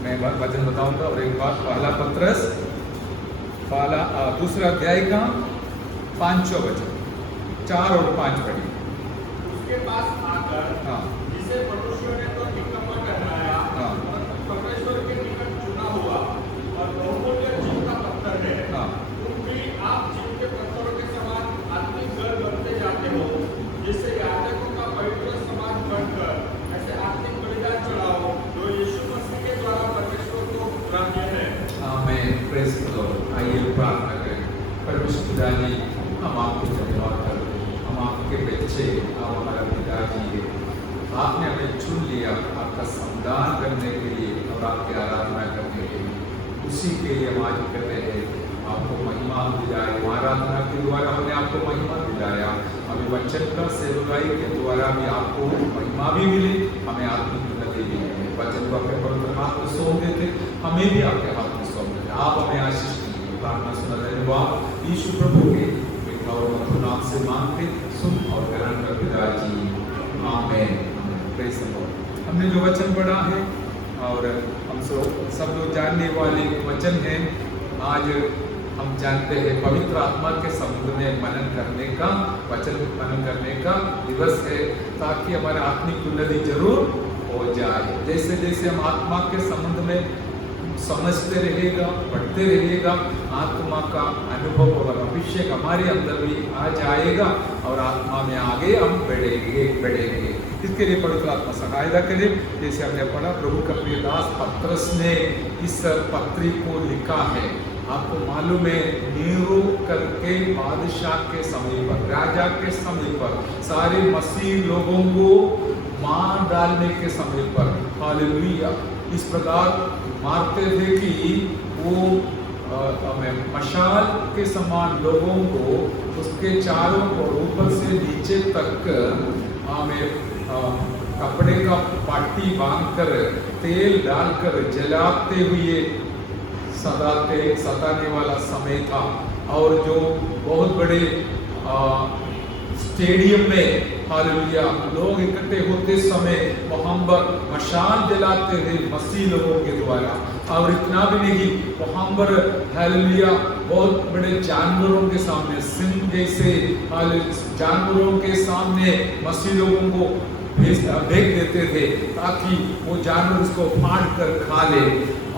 मैं वचन बताऊंगा और एक बार पहला पत्रस दूसरा अध्याय का 5वां वचन 4 और 5 पढ़िए। उसके पास आकर हाँ जिसे मनुष्य ने तो निकम्मा ठहराया, हाँ परमेश्वर के निकट चुना हुआ और बहुमूल्य जीव का पत्थर है। हाँ तुम भी आप जीव के पत्थरों के समान आत्मिक घर बनते जाते हो, जिससे याजकों का पवित्र समाज बनकर ऐसे आत्मिक बलिदान चढ़ाओ जो यीशु मसीह के द्वारा परमेश्वर को ग्राह्य है। आमीन। Praise the Lord. आइए प्रार्थना करें। परमेश्वर पिताजी, हम आपको धन्यवाद करते हैं, हम आपके बच्चे, आप हमारा पिताजी है। आपने हमें चुन लिया आपका संदान करने के लिए और आपकी आराधना करने के लिए, उसी के लिए हम आज कर रहे हैं। आपको महिमा दिलाए, आराधना के द्वारा हमने आपको महिमा दिलाया, हमें वचन का सेवकाई के द्वारा भी आपको महिमा भी मिली, हमें आत्मिक उन्नति भी मिली। वचन को अपने पवित्र हाथ में सौंप देते, हमें भी आपके हाथ में सौंप देते। आप हमें आशीष दीजिए। प्रार्थना सुना धन्यवाद यीशु प्रभु के और मधुर नाम से मांगते सुन और ग्रहण कर पिताजी। आमीन। Praise the Lord. हमने जो वचन पढ़ा है और हम सब लोग जानने वाले वचन हैं। आज हम जानते हैं पवित्र आत्मा के समुद्र में मनन करने का, वचन मनन करने का दिवस है, ताकि हमारा आत्मिक उन्नति जरूर हो जाए। जैसे जैसे हम आत्मा के संबंध में समझते रहेगा, पढ़ते रहेगा, आत्मा का अनुभव और अभिषेक हमारे अंदर भी आ जाएगा और आत्मा में आगे हम बढ़ेंगे। इसके लिए पवित्र आत्मा सहायता करे। जैसे हमने पढ़ा, प्रभु का प्रिय दास पत्रस ने इस पत्री को लिखा है। आपको मालूम है, नीरो करके बादशाह के समय पर, राजा के समय पर, सारे मसीह लोगों को मार डालने के समय पर, हालेलुया, इस प्रकार मारते थे कि वो मशाल के समान लोगों को उसके चारों ओर ऊपर से नीचे तक कपड़े का पाटी बांधकर तेल डालकर जलाते हुए सताने वाला समय था। और जो बहुत बड़े स्टेडियम में हालेलुया लोग इकट्ठे होते समय वहां पर मशाल जलाते थे मसीह लोगों के द्वारा। और इतना भी नहीं, वहां पर हालेलुया बहुत बड़े जानवरों के सामने, सिंह जैसे जानवरों के सामने मसीह लोगों को भेज देते थे, ताकि वो जानवर उसको फाड़ कर खा ले।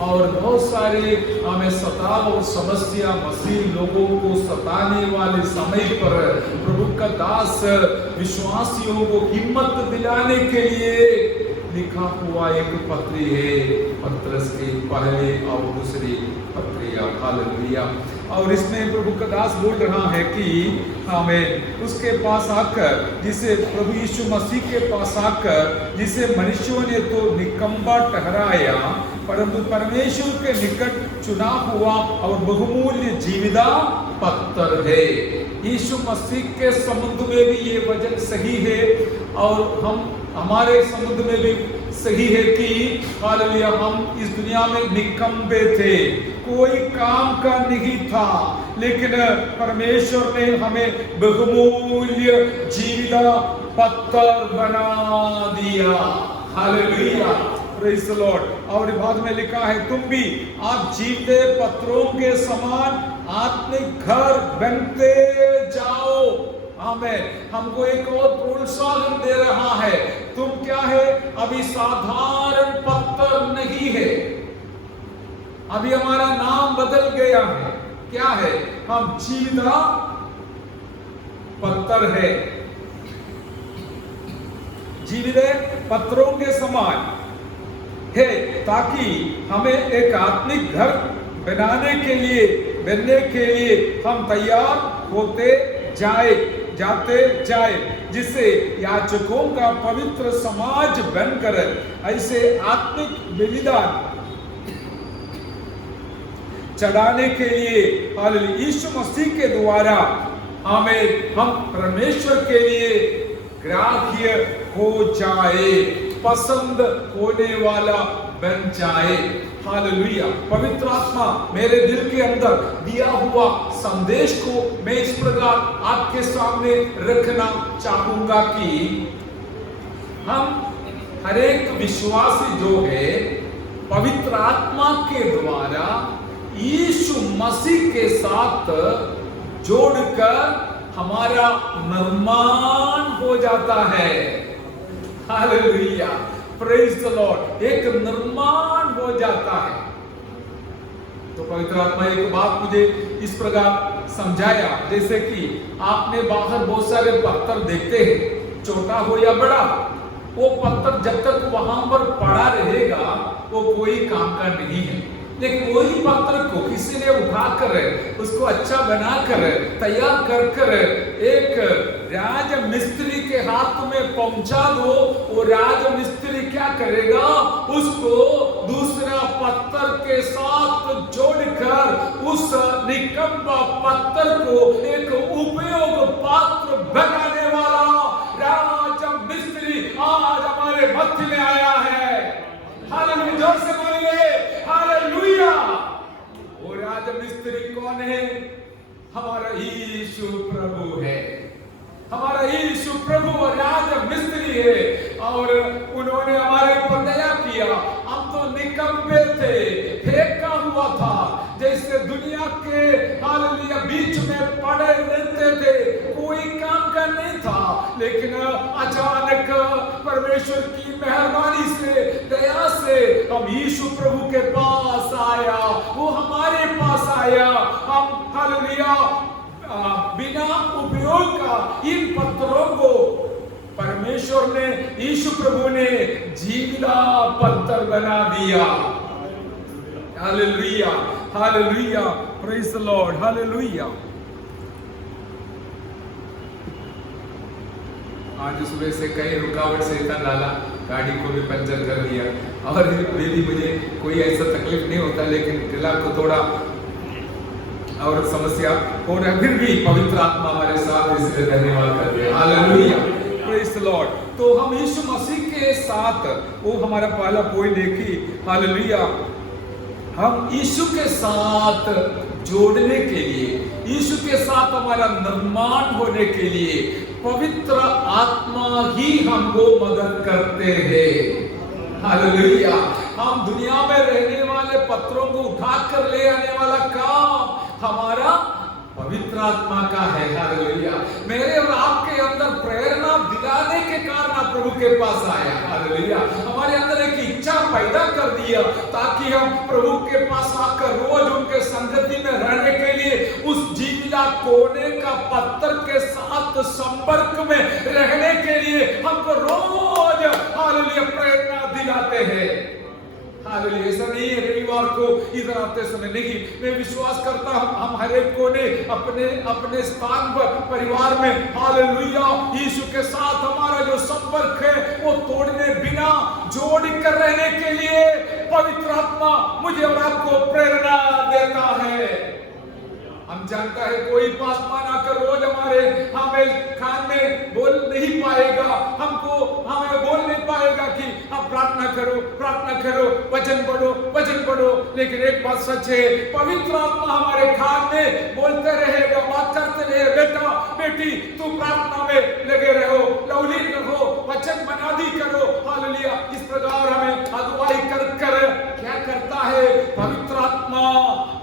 और बहुत सारे हमें सताव और समस्या मसीह लोगों को सताने वाले समय पर प्रभु का दास विश्वासियों को हिम्मत दिलाने के लिए लिखा हुआ एक पत्री है, पत्रस की पहले और दूसरी पत्रियां। हालेलुया। और इसमें प्रभु का दास बोल रहा है कि हमें उसके पास आकर, जिसे प्रभु यीशु मसीह के पास आकर, जिसे मनुष्यों ने तो निकम्मा ठहराया, परंतु परमेश्वर के निकट चुना हुआ और बहुमूल्य जीविदा पत्थर है। यीशु मसीह के संबंध में भी ये वचन सही है और हमारे संबंध में भी सही है कि हालेलुया हम इस दुनिया में निकम्मे थे, कोई काम का नहीं था, लेकिन परमेश्वर ने हमें बहुमूल्य जीविदा पत्थर बना दिया। Hallelujah, praise the Lord. और बाद में लिखा है, तुम भी आप जीवते पत्थरों के समान आत्मिक घर बनते जाओ। हमें हमको एक और प्रोत्साहन दे रहा है, तुम क्या है, अभी साधारण पत्थर नहीं है, अभी हमारा नाम बदल गया है। क्या है? हम जीविता पत्थर है, जीवित पत्थरों के समान है, ताकि हमें एक आत्मिक घर बनने के लिए हम तैयार होते जाते जाए, जिससे याजकों का पवित्र समाज बनकर ऐसे आत्मिक बलिदान चढ़ाने के लिए हालेलुया यीशु मसीह के द्वारा हम परमेश्वर के लिए ग्राह्य हो जाए, पसंद होने वाला बन जाए। हालेलुया। पवित्र आत्मा मेरे दिल के अंदर दिया हुआ संदेश को मैं इस प्रकार आपके सामने रखना चाहूंगा कि हम हर एक विश्वासी जो है पवित्र पवित्र आत्मा के द्वारा यीशु मसीह के साथ जोड़कर हमारा निर्माण हो जाता है। Hallelujah, praise the Lord. एक निर्माण हो जाता है। तो पवित्र आत्मा एक बात मुझे इस प्रकार समझाया, जैसे कि आपने बाहर बहुत सारे पत्थर देखते हैं, छोटा हो या बड़ा, वो पत्थर जब तक वहां पर पड़ा रहेगा वो कोई काम का नहीं है। लेकिन वही पत्थर को किसी ने उठाकर उसको अच्छा बनाकर तैयार कर एक राज मिस्त्री के हाथ में पहुंचा दो, वो राज मिस्त्री क्या करेगा, उसको दूसरा पत्थर के साथ जोड़कर उस निकम्मा पत्थर को एक उपयोग पात्र बनाने वाला राज मिस्त्री आज हमारे मध्य में आया है। हालेलुया, जोर से बोलिए हालेलुया। वो राज मिस्त्री कौन है? हमारा यीशु प्रभु है। हमारा यीशु प्रभु और राज मिस्त्री है, और उन्होंने हमारे ऊपर दया किया। हम तो निकम्मे थे, फेंका हुआ था, जैसे दुनिया के हालेलुया बीच में पड़े रहते थे, कोई काम का नहीं था। लेकिन अचानक परमेश्वर की मेहरबानी से, दया से हम यीशु प्रभु के पास आया, वो हमारे पास आया। हम हालेलुया बिना उपयोग का इन पत्थरों को परमेश्वर ने, यीशु प्रभु ने जीविता पत्थर बना दिया। Hallelujah, hallelujah, praise the Lord, hallelujah. आज सुबह से कई रुकावट से इतना डाला, गाड़ी को भी पंचर कर दिया, और वे भी मुझे कोई ऐसा तकलीफ नहीं होता, लेकिन दिला को थोड़ा और समस्या हो रहा है। फिर भी पवित्र आत्मा हमारे साथ, इसलिए धन्यवाद करते हैं। Hallelujah, praise the Lord. तो हम यीशु मसीह के साथ, वो हमारा पहला पॉइंट देखी, हालेलुया, हम यीशु के साथ जोड़ने के लिए, यीशु के साथ हमारा निर्माण होने के लिए पवित्र आत्मा ही हमको मदद करते हैं। हालेलुया। हम दुनिया में रहने वाले पत्थरों को उठाकर ले आने वाला काम हमारा पवित्र आत्मा का है। हालेलुया। मेरे और आपके अंदर प्रेरणा दिलाने के कारण आप प्रभु के पास आया। हालेलुया। हमारे अंदर एक इच्छा पैदा कर दिया, ताकि हम प्रभु के पास आकर रोज उनके संगति में रहने के लिए उस जीविता कोने का पत्थर के साथ संपर्क में रहने के लिए हमको रोज हालेलुया प्रेरणा दिलाते हैं। हालेलुया। ऐसा नहीं है रविवार को इधर आते समय नहीं। मैं विश्वास करता हूं हम हर एक को ने अपने अपने स्थान पर परिवार में हालेलुया यीशु के साथ हमारा जो संपर्क है वो तोड़ने बिना जोड़ कर रहने के लिए पवित्र आत्मा मुझे और आपको प्रेरणा देता है। हम जानता है कोई पासमान आकर रोज हमें कान में बोल नहीं पाएगा, हमको हमें बोल नहीं पाएगा कि आप प्रार्थना करो, वचन पढ़ो। लेकिन एक बात सच है, पवित्र आत्मा हमारे कान में बोलते रहेगा, बात करते रहे, बेटा बेटी तू प्रार्थना में लगे रहो, लवलीन रहो, वचन मनादी करो। हालेलुया। इस प्रकार हमें अगुवाई कर क्या करता है पवित्र आत्मा,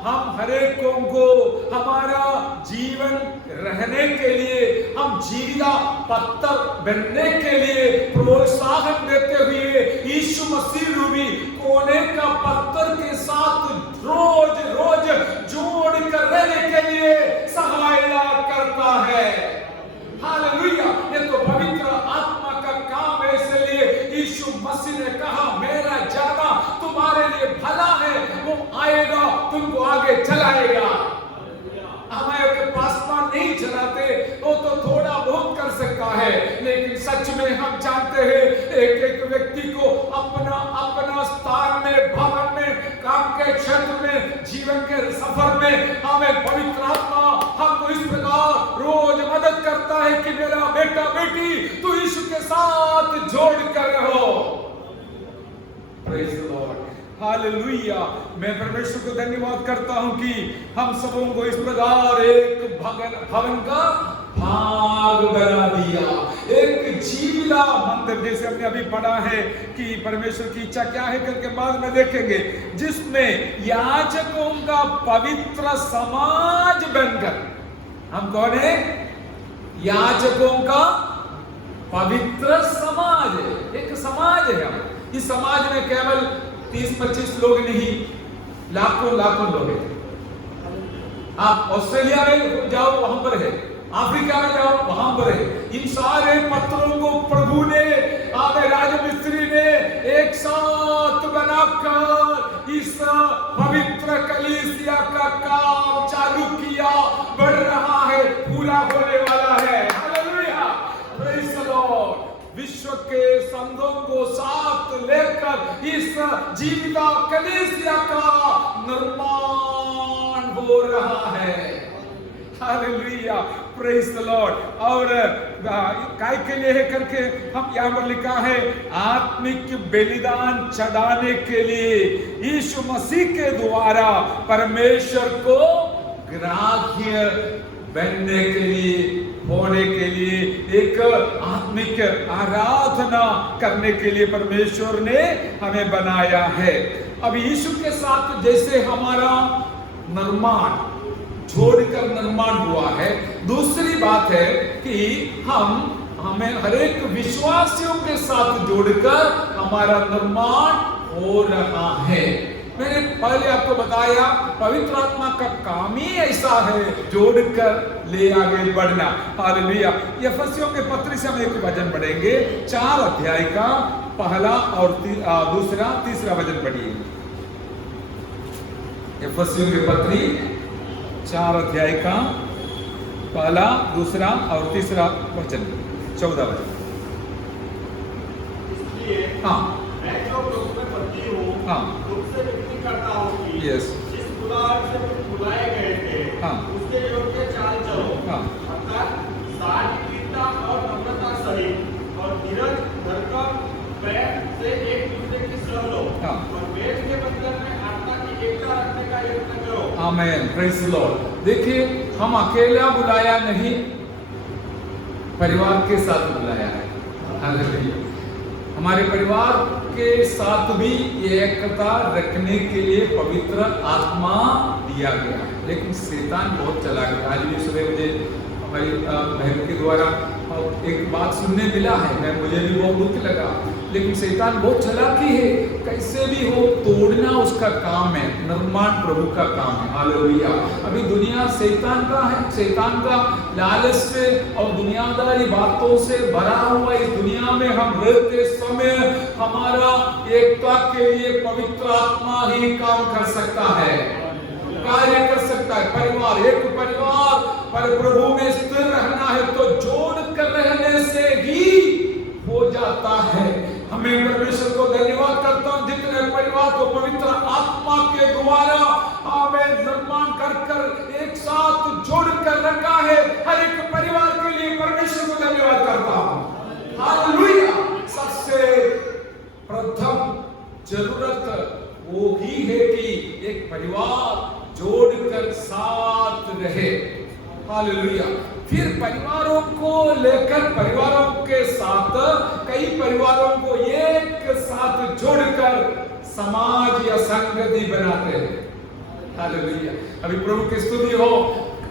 हम हर एक को हमारा जीवन रहने के लिए, हम जीविता पत्थर बनने के लिए प्रोत्साहन देते हुए यीशु मसीह रूपी कोने का पत्थर के साथ रोज रोज जोड़ कर रहने के लिए सहायता करता है। हालेलुया। ये तो पवित्र आत्मा का काम है। इसलिए यीशु मसीह ने कहा मेरा जाना तुम्हारे लिए भला है, वो आएगा तुमको आगे चलाएगा। हमारे पासमान नहीं चलाते, वो तो थोड़ा बहुत कर सकता है, लेकिन सच में हम जानते हैं एक एक व्यक्ति को अपना अपना स्थान में, भवन में, काम के क्षेत्र में, जीवन के सफर में हमें पवित्र आत्मा हमको इस प्रकार रोज मदद करता है कि मेरा बेटा बेटी तू यीशु के साथ जोड़ कर रहो। Praise the Lord. हालेलुया। मैं परमेश्वर को धन्यवाद करता हूं कि हम सबों को इस प्रकार एक भवन का भाग बना दिया। एक जीविला मंदिर, जैसे हमने अभी पढ़ा है कि परमेश्वर की इच्छा क्या है करके बाद में देखेंगे, जिसमें याजकों का पवित्र समाज बनकर, हम कौन है? याजकों का पवित्र समाज है। एक समाज है हम। इस समाज में केवल 30-25 लोग नहीं, लाखों लोग हैं। आप ऑस्ट्रेलिया में जाओ, वहां पर है। अफ्रीका में जाओ, वहां पर है। इन सारे पत्रों को प्रभु ने, राजमिस्त्री ने एक साथ बनाकर इस पवित्र कलीसिया का काम चालू किया। बढ़ रहा है, पूरा होने वाला है। Hallelujah, praise the Lord. विश्व के संघों को साथ लेकर इस जीविता कलीसिया का निर्माण हो रहा है। Hallelujah, praise the Lord. और काय के लिए है करके हम यहाँ पर लिखा है, आत्मिक बलिदान चढ़ाने के लिए यीशु मसीह के द्वारा परमेश्वर को ग्राह्य बनने के लिए, होने के लिए, एक आत्मिक आराधना करने के लिए परमेश्वर ने हमें बनाया है। अब यीशु के साथ जैसे हमारा निर्माण, जोड़कर निर्माण हुआ है, दूसरी बात है कि हमें हर एक विश्वासियों के साथ जोड़कर हमारा निर्माण हो रहा है। मैंने पहले आपको बताया, पवित्र आत्मा का काम ही ऐसा है, जोड़कर ले आगे बढ़ना। हालेलुया। एफेसियों के पत्र से हम एक वचन पढ़ेंगे, 4 अध्याय का पहला और दूसरा तीसरा वचन पढ़िए। एफेसियों के पत्री 4 अध्याय का पहला, दूसरा और तीसरा वचन, 14 वचन। इसलिए मैं जो प्रभु में पति हूँ, तुमसे विनती करता हूँ कि जिस बुलाहट से तुम बुलाए गए थे, उसके योग्य चाल चलो। अर्थात सात्विकता और नम्रता सहित और धीरज धरकर प्रेम से एक दूसरे की सह लो और वेद के बंधन में आत्मा की एकता रखने का यत्न करो। आमीन, प्रेज़ द लॉर्ड। देखिए, हम अकेला बुलाया नहीं, परिवार के साथ बुलाया है। हालेलुया। हमारे परिवार के साथ भी एकता रखने के लिए पवित्र आत्मा दिया गया। लेकिन शैतान बहुत चला गया। आज भी सुबह मुझे हमारी बहन के द्वारा एक बात सुनने मिला है, मुझे भी बहुत दुख लगा। लेकिन शैतान बहुत चालाकी है, कैसे भी हो तोड़ना उसका काम है, निर्माण प्रभु का काम है। हालेलुया। अभी दुनिया शैतान का है, शैतान का लालच से और दुनियादारी बातों से भरा हुआ इस दुनिया में हम रहते समय हमारा एकता के लिए पवित्र आत्मा ही काम कर सकता है, कार्य कर सकता है। परिवार, एक परिवार पर प्रभु में स्थिर रहना है तो जोड़ कर रहने से ही हो जाता है। हमें परमेश्वर को धन्यवाद करता हूं, जितने परिवार को पवित्र आत्मा के द्वारा हमें निर्माण कर एक साथ जोड़ कर रखा है। हर एक परिवार के लिए परमेश्वर को धन्यवाद करता हूं। हालेलुया। सबसे प्रथम जरूरत वो ही है कि एक परिवार जोड़कर साथ रहे। हालेलुया। फिर परिवारों को लेकर, परिवारों के साथ कई परिवारों को एक साथ जोड़कर समाज या संगति बनाते हैं। हालेलुया। अभी प्रभु की स्तुति हो,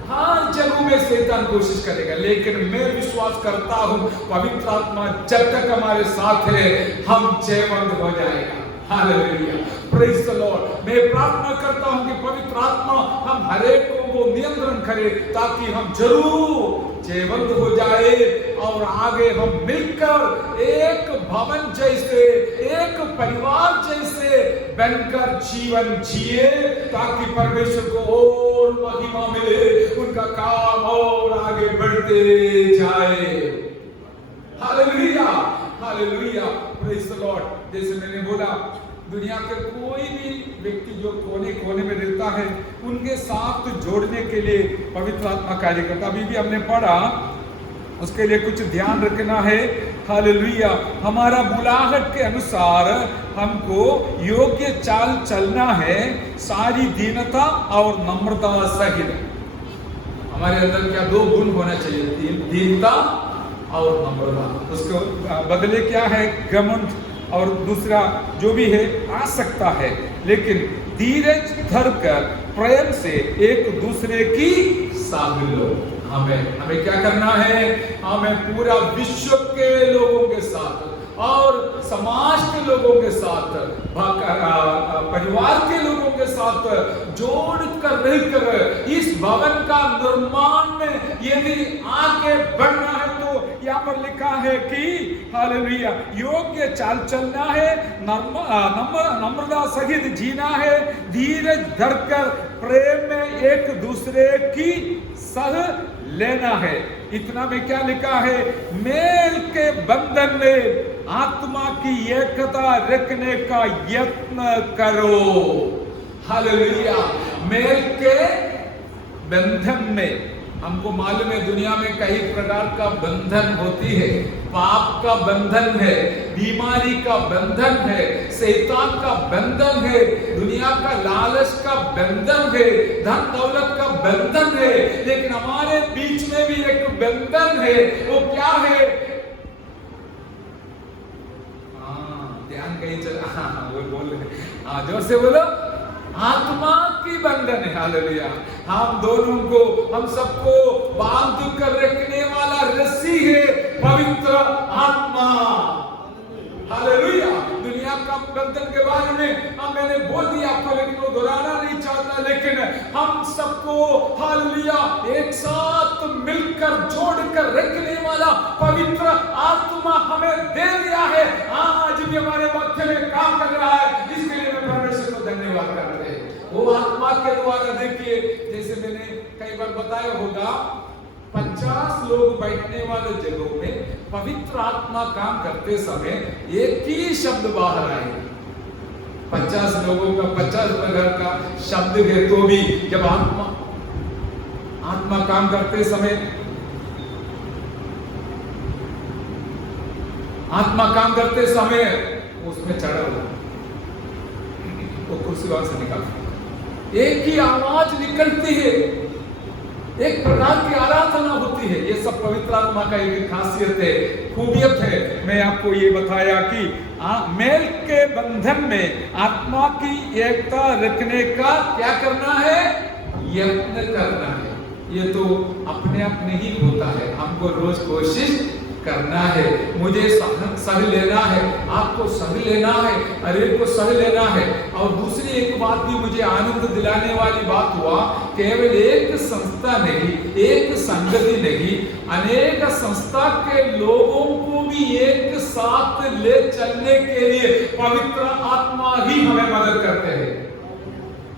हर जगह में शैतान कोशिश करेगा, लेकिन मैं विश्वास करता हूं पवित्र आत्मा जब तक हमारे साथ है हम जयवंत हो जाएगा। Hallelujah, praise the Lord. मैं प्रार्थना करता हूं कि पवित्र आत्मा हम हर एक को नियंत्रण करे ताकि हम जरूर जयवंत हो जाए और आगे हम मिलकर एक भवन जैसे, एक परिवार जैसे बनकर जीवन जिए, ताकि परमेश्वर को और महिमा मिले, उनका काम और आगे बढ़ते जाए। Hallelujah, hallelujah, praise the Lord. जैसे मैंने बोला, दुनिया के कोई भी व्यक्ति जो कोने कोने में रहता है उनके साथ जोड़ने के लिए पवित्र आत्मा कार्य करता। अभी भी हमने पढ़ा, उसके लिए कुछ ध्यान रखना है। हालेलुया। हमारा बुलाहट के अनुसार हमको योग्य चाल चलना है, सारी दीनता और नम्रता सहित। हमारे अंदर क्या दो गुण होना चाहिए, दीनता और नम्रता। उसके बदले क्या है, घमंड और दूसरा जो भी है आ सकता है, लेकिन धीरज धर कर प्रेम से एक दूसरे की साथ लो। हमें क्या करना है, हमें पूरा विश्व के लोगों के साथ और समाज के लोगों के साथ, परिवार के लोगों के साथ जोड़ कर रहकर इस भवन का निर्माण में यदि आगे बढ़ना है तो यहाँ पर लिखा है कि हालेलुया, योग्य चाल चलना है, नम्रता सहित जीना है, धीरज धरकर प्रेम में एक दूसरे की सह लेना है। इतना में क्या लिखा है, मेल के बंधन में आत्मा की एकता रखने का यत्न करो। हालेलुया, मेल के बंधन में हमको मालूम है दुनिया में कई प्रकार का बंधन होती है। पाप का बंधन है, बीमारी का बंधन है, शैतान का बंधन है, दुनिया का लालच का बंधन है, धन दौलत का बंधन है। लेकिन हमारे बीच में भी एक बंधन है, वो क्या है? ध्यान कहीं चला, वो बोल रहे, जोर से बोलो, आत्मा की बंधन है। हालेलुया, हम दोनों को, हम सबको बांध कर रखने वाला रस्सी है पवित्र आत्मा। हालेलुया, दुनिया का बंधन के बारे में मैंने बोल दिया आपको, लेकिन वो दोहराना नहीं चाहता। लेकिन हम सबको हालेलुया एक साथ मिलकर जोड़कर रखने वाला पवित्र आत्मा हमें दे दिया है। आज भी हमारे मध्य में काम कर रहा है, इसके लिए मैं परमेश्वर को धन्यवाद करते हैं। वो आत्मा के द्वारा देखिए, जैसे मैंने कई बार बताया होगा, 50 लोग बैठने वाले जगहों में पवित्र आत्मा काम करते समय एक ही शब्द बाहर आए। 50 लोगों का 50 प्रकार का शब्द है, तो भी जब आत्मा काम करते समय, आत्मा काम करते समय उसमें चढ़ा हुआ वो कुर्सी वहां से निकलता, एक ही आवाज निकलती है, एक प्रकार की आराधना होती है। ये सब पवित्र आत्मा का एक खासियत है, खूबियत है। मैं आपको ये बताया कि मेल के बंधन में आत्मा की एकता रखने का क्या करना है, यत्न करना है। ये तो अपने आप नहीं होता है, हमको रोज कोशिश करना है। मुझे सह लेना है, आपको सह लेना है, अरे को सह लेना है। और दूसरी एक बात भी मुझे आनंद दिलाने वाली बात हुआ, केवल एक संस्था नहीं, एक संगति नहीं, अनेक संस्था के लोगों को भी एक साथ ले चलने के लिए पवित्र आत्मा ही हमें मदद करते हैं।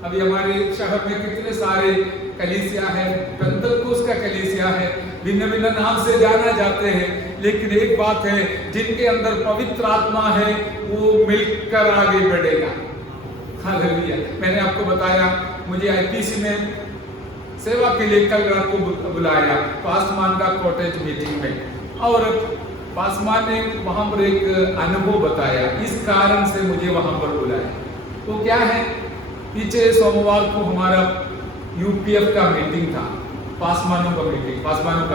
अभी हमारे शहर में कितने सारे कलीसिया है, पेंतकोस्त का कलीसिया है, भिन्न भिन्न नाम से जाना जाते हैं, लेकिन एक बात है, जिनके अंदर पवित्र आत्मा है वो मिलकर आगे बढ़ेगा। हालेलुया, मैंने आपको बताया, मुझे आईपीसी में सेवा के लिए कल रात को बुलाया पासवान का कॉटेज मीटिंग में, और पासवान ने वहां पर एक अनुभव बताया, इस कारण से मुझे वहां पर बुलाया। तो क्या है, पीछे सोमवार को हमारा यूपीएफ का मीटिंग था, पासवानों का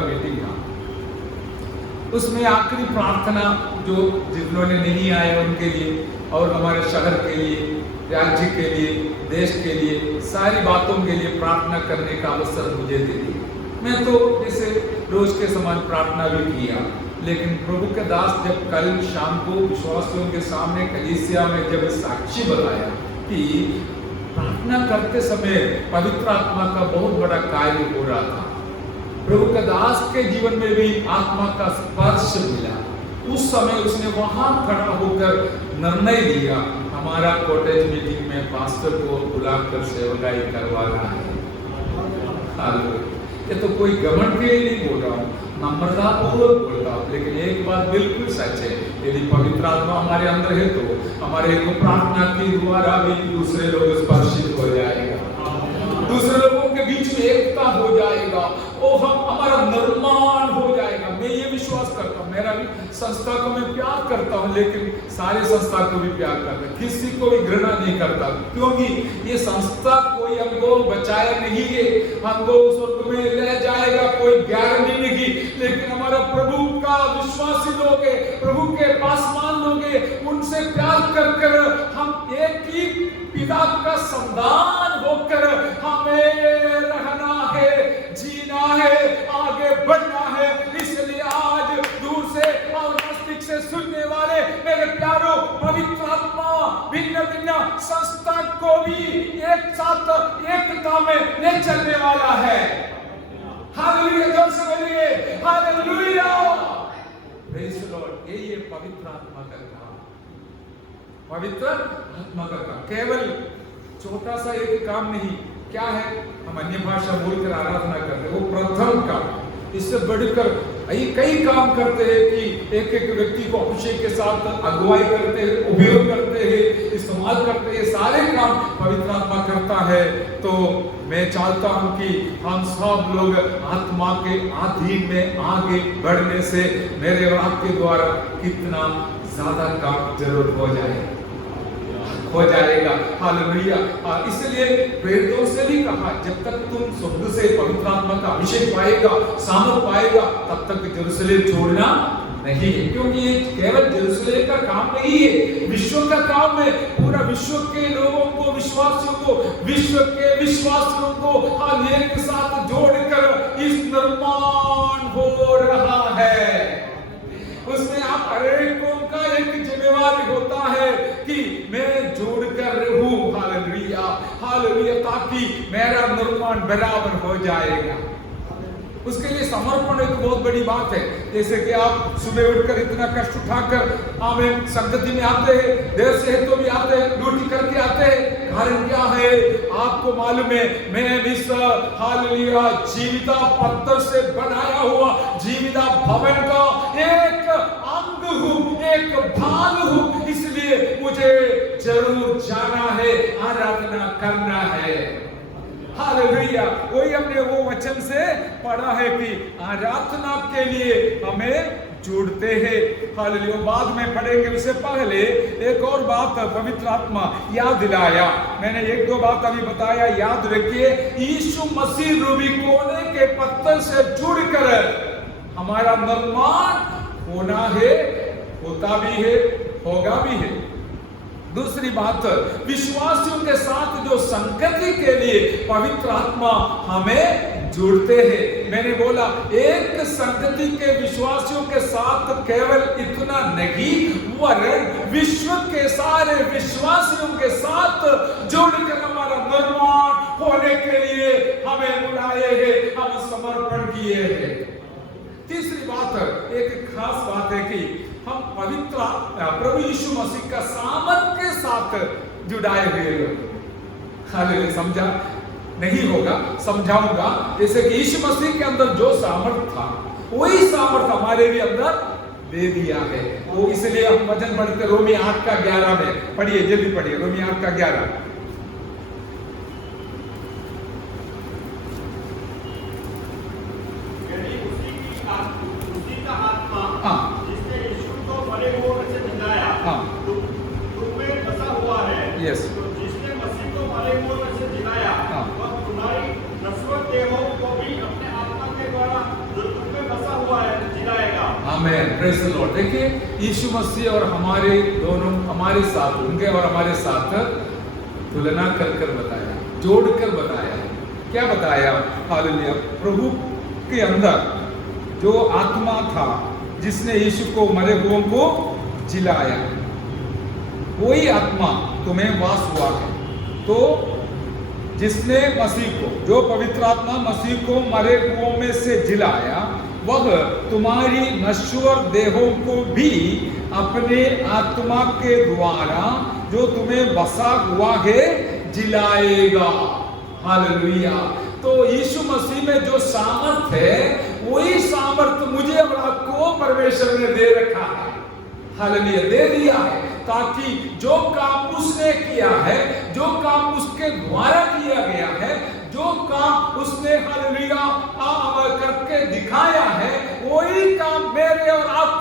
मीटिंग था। उसमें आखिरी प्रार्थना जो जिन्होंने नहीं आए उनके लिए, और हमारे शहर के लिए, राज्य के लिए, देश के लिए, सारी बातों के लिए प्रार्थना करने का अवसर मुझे दे दिया। मैं तो जैसे रोज के समान प्रार्थना भी किया, लेकिन प्रभु के दास जब कल शाम को विश्वासियों के सामने कलीसिया में जब साक्षी बताया कि प्रार्थना करते समय पवित्र आत्मा का बहुत बड़ा कार्य हो रहा था, प्रभु के दास के जीवन में भी आत्मा का स्पर्श मिला, उस समय उसने वहां खड़ा होकर निर्णय लिया, हमारा कॉटेज मीटिंग में पास्टर को बुलाकर सेवकाई करवाना है। ये तो कोई घमंड के लिए नहीं बोल रहा हूँ, नम्रता पूर्वक बोल रहा हूँ, लेकिन एक बात बिल्कुल सच है, यदि पवित्र आत्मा हमारे अंदर है तो हमारे को प्रार्थना के द्वारा भी दूसरे लोग स्पर्शित हो जाएगा, दूसरे लोगों के बीच में एकता हो जाएगा, और हमारा निर्माण हो जाएगा। मैं ये विश्वास करता हूँ, मेरा भी संस्था को मैं प्यार करता हूँ, लेकिन सारे संस्था को भी प्यार करता हूँ, किसी को भी घृणा नहीं करता, क्योंकि ये संस्था कोई हमको बचाया नहीं है, हमको स्वर्ग में ले जाएगा कोई गारंटी नहीं, लेकिन हमारा प्रभु का विश्वासी लोग है, प्रभु के पासवान लोग है, उनसे प्यार कर कर हम एक ही पिता का संतान होकर हमें रहना है, जीना है, आगे बढ़ना है। इसलिए आज दूर से और नजदीक से सुनने वाले मेरे प्यारों, पवित्र आत्मा भिन्न भिन्न संस्था को भी एक साथ एकता में ले चलने वाला है। हालेलुया, जोर से बोलिए हालेलुया, प्रेज़ द लॉर्ड। ये पवित्र आत्मा का काम, पवित्र आत्मा का काम केवल छोटा सा एक काम नहीं। क्या है? हम अन्य भाषा बोलकर आराधना करते हैं, वो प्रथम काम। इससे बढ़कर कई काम करते हैं कि एक एक व्यक्ति को अभिषेक के साथ अगुवाई करते हैं, उपयोग करते हैं, इस्तेमाल करते हैं, सारे काम पवित्र आत्मा करता है। तो मैं चाहता हूं कि हम सब लोग आत्मा के अधीन में आगे बढ़ने से मेरे और आपके द्वारा कितना ज्यादा काम जरूर हो जाएगा। हालेलुया। इसलिए प्रेरितों से भी कहा, जब तक तुम स्वर्ग से पवित्र आत्मा का अभिषेक पाएगा, सामर्थ पाएगा, तब तक यरूशलेम छोड़ना नहीं है, क्योंकि ये केवल यरूशलेम का काम नहीं है, विश्व का काम है। पूरा विश्व के लोगों को, विश्वासियों को, विश्व के विश्वासियों को एक साथ जोड़कर इस निर्माण हो रहा है। उसमें आप हरेक का एक जिम्मेवारी होता है कि मैं जोड़कर रहूं। हालेलुया, हालेलुया, ताकि मेरा निर्माण बराबर हो जाएगा। उसके लिए समर्पण एक बहुत बड़ी बात है। जैसे कि आप सुबह उठकर इतना कष्ट उठाकर आमेन संगति में आते हैं, देर से है तो भी आते हैं, ड्यूटी करके आते हैं। कारण क्या है? आपको मालूम है, मैं इस हालेलुया जीविता पत्थर से बनाया हुआ जीविता भवन का एक अंग हूँ, एक भाग हूँ, इसलिए मुझे जरूर जाना है, आराधना करना है। हालेलुया। वही हमने वो वचन से पढ़ा है कि आराधना के लिए हमें जुड़ते हैं। हालेलुया। बाद में पढ़ेंगे, उससे पहले एक और बात पवित्र आत्मा याद दिलाया। मैंने एक दो बात अभी बताया, याद रखिए। यीशु मसीह रूबी कोने के पत्थर से जुड़कर हमारा निर्माण होना है, होता भी है, होगा भी है। दूसरी बात, विश्वासियों के साथ जो संगति के लिए पवित्र आत्मा हमें जुड़ते हैं। मैंने बोला एक संगति के विश्वासियों के साथ केवल इतना नहीं, वरन विश्व के सारे विश्वासियों के साथ जोड़कर हमारा निर्माण होने के लिए हमें बुलाए हैं, हम समर्पण किए हैं। तीसरी बात, एक खास बात है कि हम पवित्र प्रभु यीशु मसीह का सामर्थ के साथ जुड़ाए हुए लोग। हालेलुया। समझा नहीं होगा, समझाऊंगा। जैसे कि यीशु मसीह के अंदर जो सामर्थ था, वही सामर्थ हमारे भी अंदर दे दिया है। वो इसलिए हम वचन पढ़ते रोमी 8 का 11 में पढ़िए, जल्दी पढ़िए, रोमी 8 का 11। Yes. जिसने मसीह को मरे हुओं में से जिलाया, वह तुम्हारी नश्वर देहों को भी अपने आत्मा के द्वारा जो तुम में बसा हुआ है जिलाएगा। आमेन, प्रेज़ द लॉर्ड। देखिए, यीशु मसीह और हमारे दोनों, हमारे साथ, उनके और हमारे साथ तुलना कर बताया, जोड़कर बताया। क्या बताया? हालेलुया। प्रभु के अंदर जो आत्मा था, जिसने यीशु को मरे हुओं को जिलाया, वही आत्मा तुम्हें वास हुआ है। तो जिसने मसीह को, जो पवित्र आत्मा मसीह को मरे हुओं में से जिलाया, वह तुम्हारी नश्वर देहों को भी अपने आत्मा के द्वारा जो तुम्हें बसा हुआ है जिलाएगा। हालेलुया। तो यीशु मसीह में जो सामर्थ है, वही सामर्थ मुझे और आपको परमेश्वर ने दे रखा है। हालेलुया, दे दिया है, ताकि जो काम उसने किया है, जो काम उसके द्वारा किया गया है, जो काम उसने हालेलुया करके दिखाया है, वही काम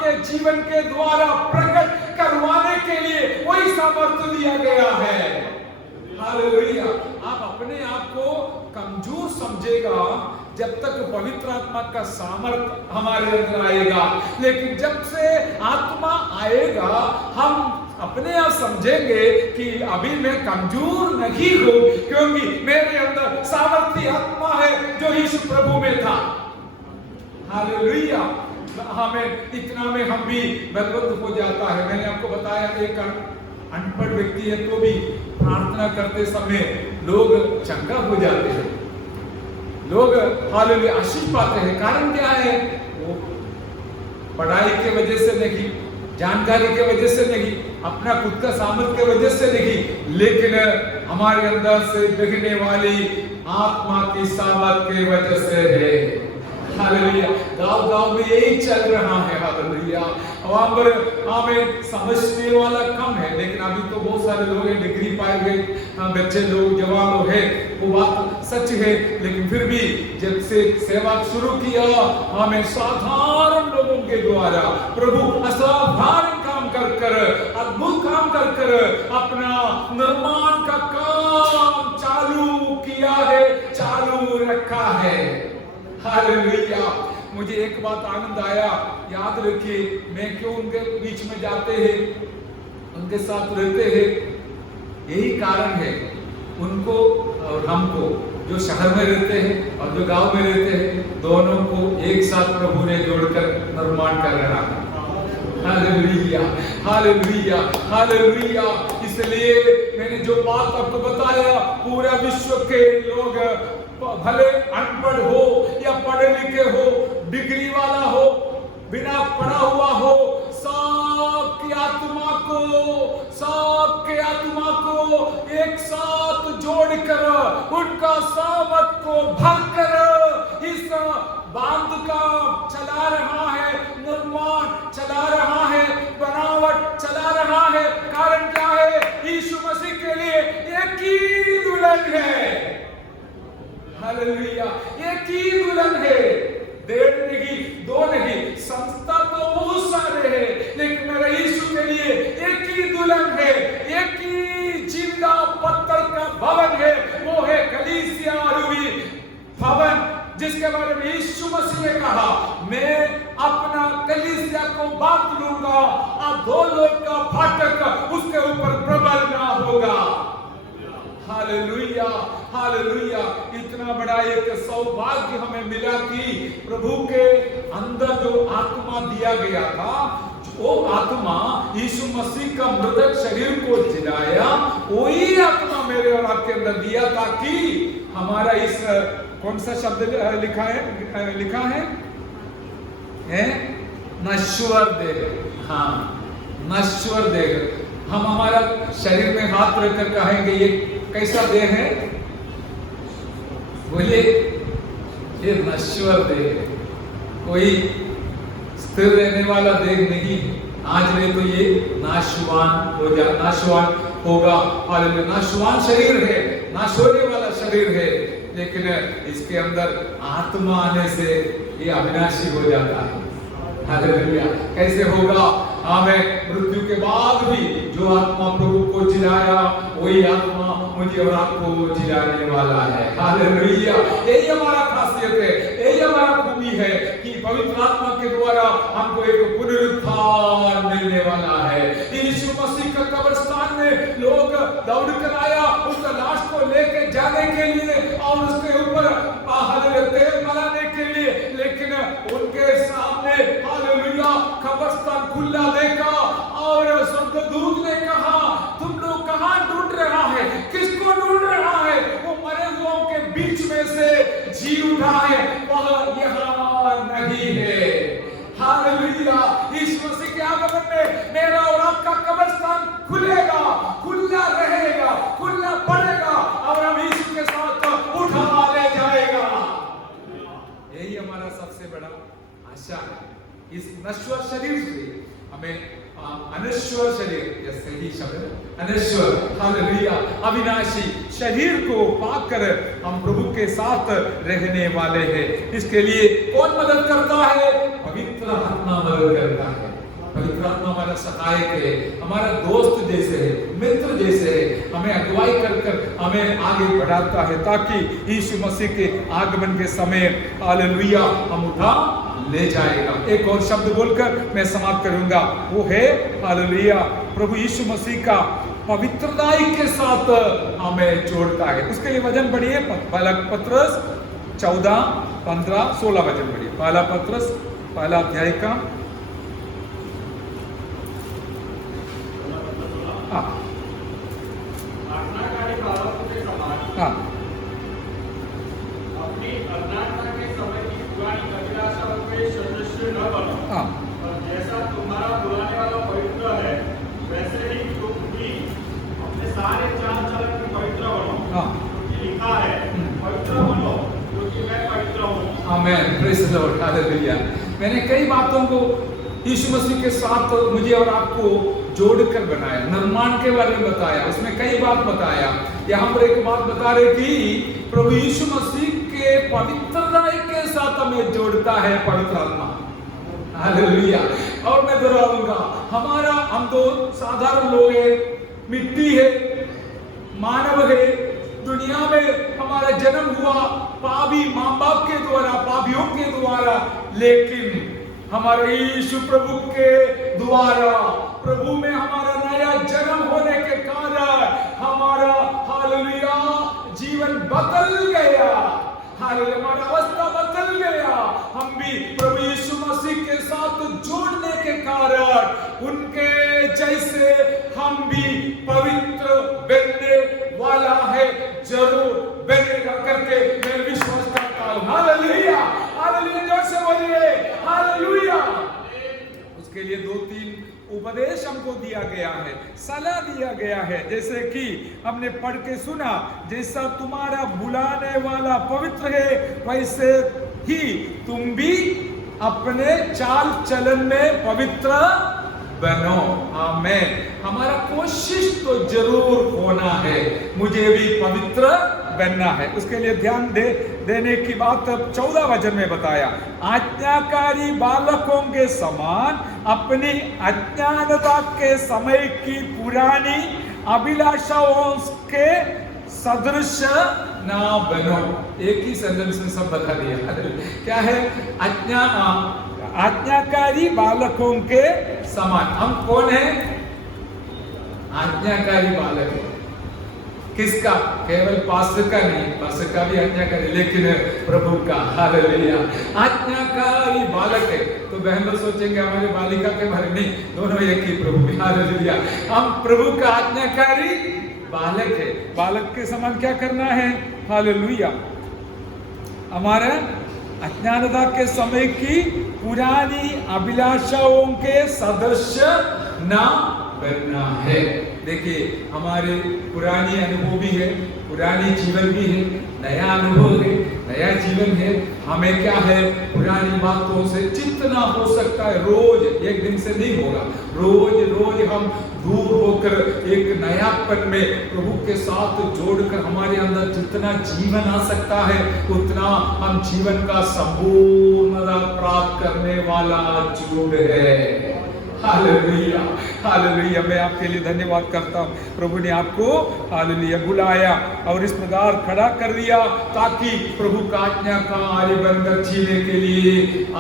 आपके जीवन के द्वारा प्रकट करवाने के लिए वही सामर्थ्य दिया गया है। हालेलुया। आप अपने आप को कमजोर समझेगा जब तक पवित्र आत्मा का सामर्थ हमारे अंदर आएगा, लेकिन जब से आत्मा आएगा हम अपने आप समझेंगे कि अभी मैं कमजोर नहीं हूं, क्योंकि मेरे अंदर सामर्थ्य आत्मा है जो यीशु प्रभु में था। हालेलुया। हमें इतना में हम भी बलवंत हो जाता है। मैंने आपको बताया एक अनपढ़ व्यक्ति है तो भी प्रार्थना करते समय लोग चंगा हो जाते हैं, लोग हालेलुया आशीष पाते हैं। कारण क्या है? वो पढ़ाई के वजह से नहीं, जानकारी के वजह से नहीं, अपना खुद का सामर्थ्य के वजह से नहीं, लेकिन हमारे अंदर से बहने वाली आत्मा की सामर्थ्य की वजह से है। हालेलुया। गांव-गांव में यही चल रहा है। हालेलुया। वहां पर हमें समझने वाला कम है, लेकिन अभी तो बहुत सारे लोग हैं, डिग्री पाए हुए बच्चे लोग, जवान लोग हैं, वो बात सच है। लेकिन फिर भी जब से सेवा शुरू किया, हमें साधारण लोगों के द्वारा प्रभु असाधारण काम कर कर, अद्भुत काम कर कर अपना निर्माण का काम चालू किया है, चालू रखा है। हालेलुया। मुझे एक बात आनंद आया, याद रखिए, मैं क्यों उनके बीच में जाते हैं, उनके साथ रहते हैं, यही कारण है उनको और हमको, जो शहर में रहते हैं और जो गांव में रहते हैं, दोनों को एक साथ प्रभु ने जोड़कर निर्माण कर रहा है। Hallelujah, hallelujah, hallelujah. इसलिए मैंने जो बात आपको बताया, पूरा विश्व के लोग भले अनपढ़ हो या पढ़े लिखे हो, डिग्री वाला हो, बिना पढ़ा हुआ हो, सबकी आत्मा को एक साथ जोड़कर उनका सामर्थ को भरकर इस बांध का चला रहा है, निर्माण चला रहा है, बनावट चला रहा है। कारण क्या है? यीशु मसीह के लिए एक ही दुल्हन है। हालेलुया। एक ही दुल्हन है, डेढ़ नहीं, दो नहीं, संस्था तो बहुत सारे हैं, लेकिन मेरे यीशु के लिए एक ही दुल्हन है, एक ही जिंदा पत्थर का भवन है, वो है कलीसिया रूबी भवन, जिसके बारे में यीशु मसीह ने कहा, मैं अपना कलीसिया को बांध लूंगा, अधोलोक का फाटक उसके ऊपर प्रबल ना होगा। Hallelujah, hallelujah. इतना बड़ा एक सौभाग्य हमें मिला कि प्रभु के अंदर जो आत्मा दिया गया था, वो आत्मा यीशु मसीह का मृतक शरीर को जिलाया, वही आत्मा मेरे और आपके अंदर दिया, ताकि हमारा इस कौन सा शब्द लिखा है नश्वर देह। हाँ, नश्वर देह। हम हमारा शरीर में हाथ रखकर कहेंगे ये कैसा देह है? बोलिए, ये नश्वर देह है, कोई स्थिर रहने वाला देह नहीं। आज नहीं तो ये नाशवान होगा। हालेलुया। नाशवान शरीर है, नाश होने वाला शरीर है, लेकिन इसके अंदर आत्मा आने से ये अविनाशी हो जाता है। हालेलुया। कैसे होगा? हमें मृत्यु के बाद भी जो आत्मा प्रभु को जिलाया, वही आत्मा मुझे और आपको जिलाने वाला है। हालेलुया। यही हमारा खासियत है, यही हमारा खूबी है कि पवित्र आत्मा के द्वारा हमको एक पुनरुत्थान मिलने वाला है। यीशु मसीह का कब्रिस्तान में लोग दौड़ कर आया उसका लाश को लेके जाने के लिए और उसके ऊपर तेल मलाने के लिए, लेकिन उनके सामने हालेलुया कब्रिस्तान खुला देखा और स्वर्गदूत ने कहा, तुम लोग कहां ढूंढ रहा है? किसको ढूंढ रहा है? वो मरे हुओं के बीच में से जी उठा है, वह यहाँ नहीं है। हालेलुया। यीशु मसीह के आगमन में मेरा और आपका कब्रिस्तान खुलेगा, खुला रहेगा, खुला पड़ेगा और हम यीशु के साथ उठा ले जाएगा। यही हमारा सबसे बड़ा आशा है। इस नश्वर शरीर से हमें अनश्वर शरीर, या सही शब्द अनश्वर, हालेलुया, अविनाशी शरीर को पाकर हम प्रभु के साथ रहने वाले हैं। इसके लिए कौन मदद करता है? पवित्र आत्मा मदद करता है। पवित्र आत्मा हमारा सहायक है, हमारा दोस्त जैसे है, मित्र जैसे है, हमें अगुवाई कर हमें आगे बढ़ाता है ताकि यीशु मसीह के आगमन के समय हालेलुया हम उठा ले जाएगा। एक और शब्द बोलकर मैं समाप्त करूंगा, वो है हालेलुया प्रभु यीशु मसीह का पवित्रताई के साथ हमें जोड़ता है। उसके लिए वचन पढ़िए, पहला पत्रस 14, 15, 16 वचन पढ़िए। पहला पत्रस पहला अध्याय का आज्ञाकारी बालकों के समान अपनी अज्ञानता के समय की पुरानी अभिलाषाओं के सदस्य न बनो, और जैसा तुम्हारा बुलाने वाला पवित्र है वैसे ही तुम भी अपने सारे चाल चलन में पवित्र बनो, क्योंकि लिखा है पवित्र बनो क्योंकि मैं पवित्र हूँ। आमेन, प्रेज़ द लॉर्ड, हालेलुया। मैंने कई बातों को यीशु मसीह के साथ मुझे और आपको जोड़कर बनाया, निर्माण के बारे में बताया, उसमें कई बात बताया। यहाँ पर एक बात बता रहे कि प्रभु यीशु मसीह के पवित्रता के साथ हमें जोड़ता है पवित्र आत्मा, हालेलुया। और मैं दोहराऊंगा, हम तो साधारण लोग हैं, मिट्टी है, मानव है, दुनिया में हमारा जन्म हुआ पापी माँ बाप के द्वारा, पापियों के द्वारा, लेकिन हमारे यीशु प्रभु के द्वारा, प्रभु में हमारा नया जन्म होने के कारण हमारा हालेलुया जीवन बदल गया, हालेलुया हमारा अवस्था बदल गया। हम भी प्रभु यीशु मसीह के साथ जोड़ने के कारण उनके जैसे हम भी पवित्र बनने वाला है, जरूर बनेगा करके मैं विश्वास करता हूँ। हालेलुया, हालेलुया, जोर से बोलिए हालेलुया। उसके लिए 2-3 उपदेश हमको दिया गया है, सलाह दिया गया है, जैसे कि हमने पढ़ के सुना, जैसा तुम्हारा बुलाने वाला पवित्र है वैसे ही तुम भी अपने चाल चलन में पवित्र बनो। आमेन। हमारा कोशिश तो जरूर होना है, मुझे भी पवित्र बनना है। उसके लिए ध्यान देने की बात 14 वचन में बताया, आज्ञाकारी बालकों के समान अपनी अज्ञानता के समय की पुरानी अभिलाषाओं के सदृश ना बनो। एक ही सेंटेंस में सब बता दिया। क्या है? आज्ञाकारी बालकों के समान। हम कौन है? आज्ञाकारी बालक है। किसका? केवल पास्टर का नहीं, पास्टर का भी आज्ञाकारी, लेकिन प्रभु का। हालेलुया। आज्ञाकारी बालक है। तो बहन लोग सोचेंगे हमारे बालिका के बारे में, नहीं, दोनों एक ही प्रभु। हालेलुया। हम प्रभु का आज्ञाकारी बालक है। बालक के समान क्या करना है? हालेलुया। हमारा अज्ञानता के समय की पुरानी अभिलाषाओं के सदस्य ना बनना है। देखिए, हमारे पुरानी अनुभव भी है, पुरानी जीवन भी है, नया अनुभव है, नया जीवन है। हमें क्या है? पुरानी बातों से जितना हो सकता है, रोज, एक दिन से नहीं होगा, रोज रोज हम दूर होकर एक नयापन में प्रभु के साथ जोड़कर हमारे अंदर जितना जीवन आ सकता है उतना हम जीवन का संपूर्णता प्राप्त करने वाला जुड़ है। Hallelujah, hallelujah. मैं आपके लिए धन्यवाद करता हूँ। प्रभु ने आपको हालेलुया बुलाया और इस प्रकार खड़ा कर दिया ताकि प्रभु का आज्ञाकारी बनकर जीने के लिए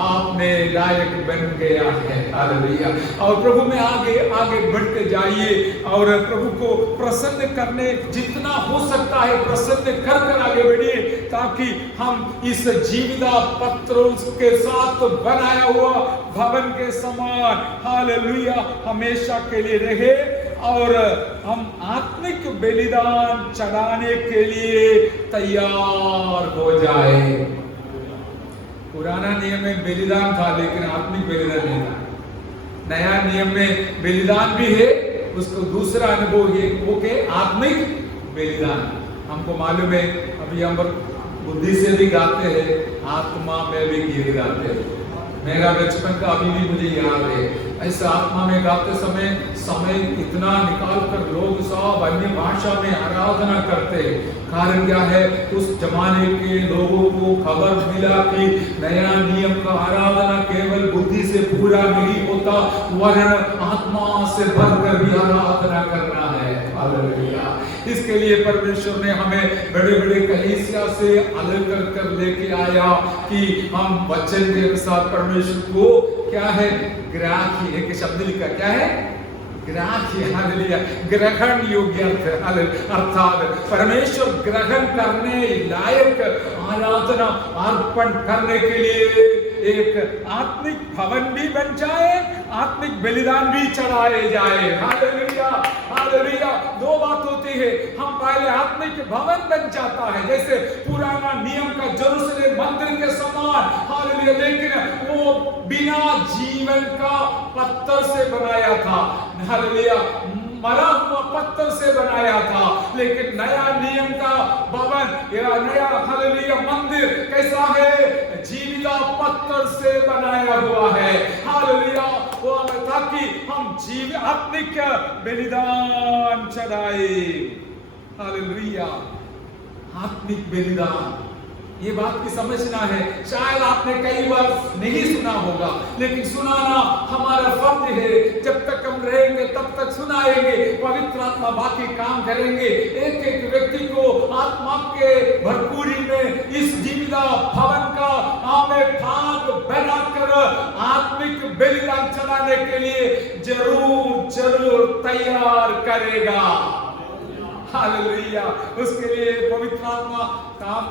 आपने लायक बन गया है। हालेलुया। और प्रभु में आगे आगे बढ़ते जाइए और प्रभु को प्रसन्न करने जितना हो सकता है प्रसन्न कर कर आगे बढ़िए, ताकि हम इस जीविता पत्रों के साथ बनाया हुआ भवन के समान हालेलुया हमेशा के लिए रहे और हम आत्मिक बलिदान चढ़ाने के लिए तैयार हो जाए। पुराना नियम में बलिदान था लेकिन आत्मिक बलिदान नहीं था। नया नियम में बलिदान भी है, उसको दूसरा अनुभव है वो के आत्मिक बलिदान। हमको मालूम है, अभी हम बुद्धि से भी गाते हैं, आत्मा में भी गीत गाते हैं। मेरा बचपन का अभी भी मुझे याद है, ऐसा आत्मा में गाते समय समय इतना निकाल कर लोग सब अन्य भाषा में आराधना करते हैं। कारण क्या है? उस जमाने के लोगों को खबर मिला कि नया नियम का आराधना केवल बुद्धि से पूरा नहीं होता, वरन आत्मा से भरकर भी आराधना करना है। हालेलुया। इसके लिए परमेश्वर ने हमें बड़े बड़े कलीसिया से अलग कर लेके आया कि हम वचन के अनुसार परमेश्वर को क्या है? ग्राह्य, एक शब्द लिखा, क्या है? ग्राह्य। हालेलुया। ग्रहण योग्य अर्थात परमेश्वर ग्रहण करने लायक आराधना अर्पण करने के लिए एक आत्मिक भवन भी बन जाए, आत्मिक बलिदान भी चढ़ाए जाए। Hallelujah, hallelujah. दो बात होती है, हम पहले आत्मिक भवन बन जाता है, जैसे पुराना नियम का यरूशलेम मंदिर के समान। हालेलुया। लेकिन वो बिना जीवन का पत्थर से बनाया था। हालेलुया। मरा हुआ पत्थर से बनाया था। लेकिन नया नियम का भवन या नया हालेलुया मंदिर कैसा है? जीविता पत्थर से बनाया हुआ है। हालेलुया। वो ताकि हम जीव आत्मिक बलिदान चढ़ाए। हालेलुया। आत्मिक बलिदान, ये बात की समझना है। शायद आपने कई बार नहीं सुना होगा, लेकिन सुनाना हमारा फर्ज है। जब तक हम रहेंगे तब तक सुनाएंगे, पवित्र आत्मा बाकी काम करेंगे। एक एक व्यक्ति को आत्मा के भरपूरी में इस जीविता भवन का हमें भाग बनाकर आत्मिक बलिदान चढ़ाने के लिए जरूर जरूर तैयार करेगा। हालेलुया। उसके लिए पवित्र आत्मा काम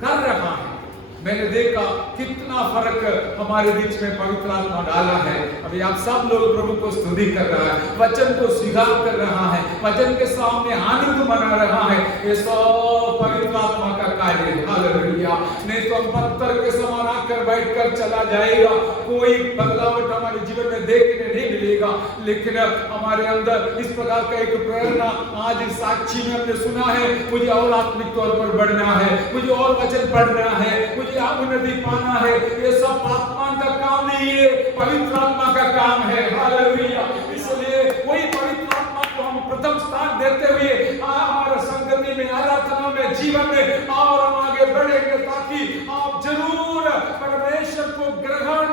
कर रहा है। मैंने देखा कितना फर्क हमारे बीच में पवित्र आत्मा डाला है। अभी आप सब लोग प्रभु को स्तुति कर रहा है, वचन को स्वीकार कर रहा है, वचन के सामने आनंद मना रहा है। ये सब पवित्र आत्मा का कार्य है। हालेलुया। नहीं तो पत्थर के समान आकर बैठकर चला जाएगा, कोई बदलावट हमारे जीवन में देखने नहीं मिलेगा। लेकिन हमारे अंदर इस प्रकार का एक प्रेरणा आज इस साक्षी में हमने सुना है, मुझे और आत्मिक तौर पर बढ़ना है, मुझे और वचन पढ़ना है, मुझे उन्नति पाना है। ये सब आत्मा का काम नहीं है, पवित्र आत्मा का काम है। हालेलुया। इसलिए वही पवित्र आत्मा को हम प्रथम स्थान देते हुए हमारे संगति में, आराधना में, जीवन में और हम आगे बढ़ेंगे, ताकि आप जरूर परमेश्वर को ग्रहण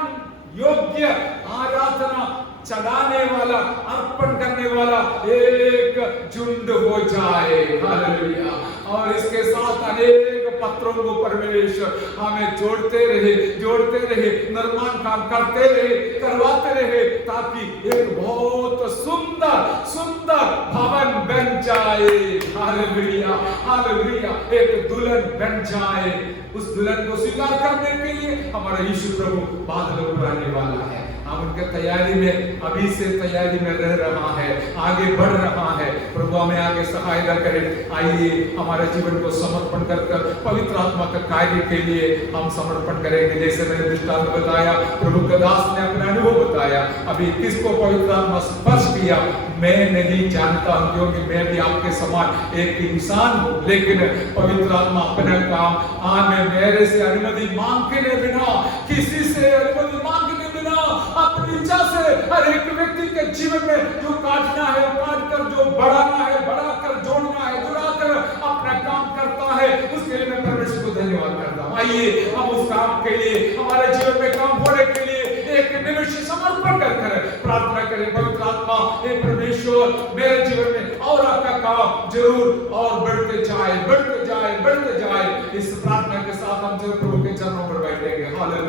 योग्य आराधना चढ़ाने वाला, अर्पण करने वाला एक झुंड हो जाए। हालेलुया। और इसके साथ अनेक पत्रों को परमेश्वर हमें जोड़ते रहे, निर्माण काम करते रहे, करवाते रहे, ताकि एक बहुत सुंदर सुंदर भवन बन जाए। Hallelujah, hallelujah. एक दुल्हन बन जाए। उस दुल्हन को स्वीकार करने के लिए हमारा यीशु प्रभु बादलों पर आने वाला है। हम उनके तैयारी में, अभी से तैयारी में रह रहा है, आगे बढ़ रहा है। प्रभु हमें आगे सहायता करे। आइए हमारे जीवन को समर्पण कर पवित्र आत्मा का कार्य के लिए हम समर्पण करेंगे। जैसे मैंने दृष्टांत बताया, प्रभु के दास ने अपना अनुभव बताया। अभी किसको पवित्र आत्मा स्पर्श किया मैं नहीं जानता हूं, क्योंकि मैं भी आपके समान एक इंसान हूं। लेकिन पवित्र आत्मा अपना काम हमें मेरे से अनुमति मांगने बिना, किसी से अनुमति मांगने बिना, अपनी इच्छा से हर एक व्यक्ति के जीवन में जो काटना है काट कर, जो बढ़ाना है बढ़ाकर, जोड़ना है जुड़ाकर अपना काम करता है। उसके लिए मैं परमेश्वर को धन्यवाद करता हूं। आइए हम उस काम के लिए, हमारे जीवन में काम होने के लिए एक निमिष समर्पण कर प्रार्थना करें। पवित्र आत्मा, हे परमेश्वर, मेरे जीवन में और आपका काम जरूर और बढ़ते जाए, बढ़ते जाए, बढ़ते जाए। इस प्रार्थना के साथ हम प्रभु के चरणों पर बैठेंगे। हालेलुया।